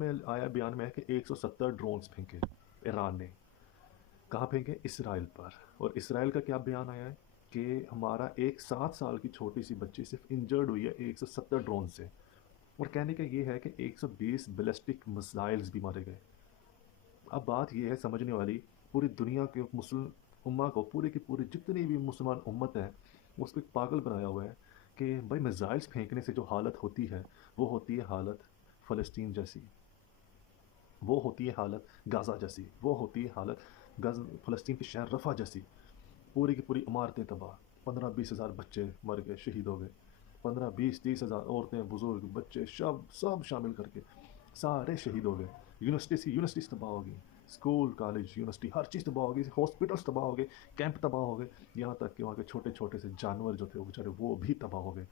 में आया बयान में है कि 170 ड्रोन्स फेंके ईरान ने। कहाँ फेंके? इसराइल पर। और इसराइल का क्या बयान आया है कि हमारा एक 7 साल की छोटी सी बच्ची सिर्फ इंजर्ड हुई है 170 ड्रोन से। और कहने का ये है कि 120 बैलिस्टिक मिसाइल्स भी मारे गए। अब बात ये है समझने वाली, पूरी दुनिया के मुस्लिम उम्मा को, पूरी की पूरी जितनी भी मुसलमान उम्मत है, उसको एक पागल बनाया हुआ है कि भाई मिसाइल्स फेंकने से जो हालत होती है, वो होती है हालत फ़लस्तीन जैसी, वो होती है हालत गाज़ा जैसी, वो होती है हालत गज़ फ़लस्तीन के शहर रफ़ा जैसी। पूरी की पूरी इमारतें तबाह, 15-20 हज़ार बच्चे मर गए, शहीद हो गए, 15-20-30 हज़ार औरतें, बुजुर्ग, बच्चे, सब शामिल करके सारे शहीद हो गए। यूनिवर्सिटीज़ तबाह हो गई, स्कूल, कॉलेज, यूनिवर्सिटी, हर चीज़ तबाह हो गई, हॉस्पिटल्स तबाह हो गए, कैंप तबाह हो गए, यहाँ तक कि वहाँ के छोटे छोटे से जानवर जो थे वो बेचारे वो भी तबाह हो गए।